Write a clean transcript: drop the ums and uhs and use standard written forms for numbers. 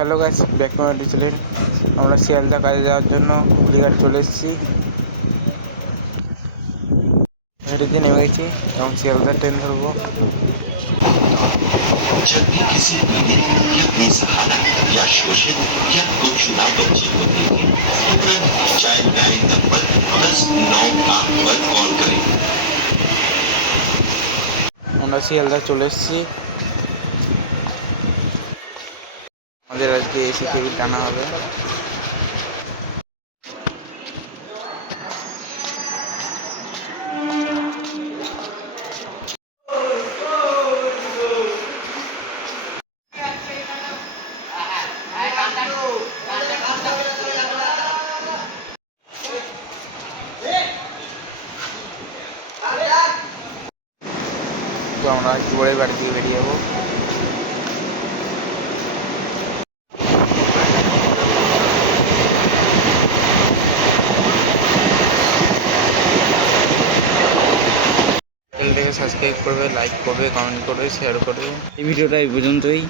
Hello guys, back to my channel. আমরা শিয়ালদা কাজে যাওয়ার জন্য হুগলিঘাট চলে এসেছি। হেঁটেতে নেমে গেছি এবং শিয়ালদা ট্রেন ধরবো। जब भी किसी पीड़ित या बेसहारा या शोषित या गुमशुदा बच्चे को देखें तुरंत चाइल्ड लाइन नंबर 10-9 पर कॉल करें। আমরা শিয়ালদা চলে এসেছি। আমাদের আজকে এসি টেবিল টানা হবে। তো আমরা একটু পরে বাড়ি থেকে বেরিয়ে যাবো। চ্যানেলটাকে সাবস্ক্রাইব করবে, লাইক করবে, কমেন্ট করবে, শেয়ার করবে। এই ভিডিওটা এই পর্যন্তই।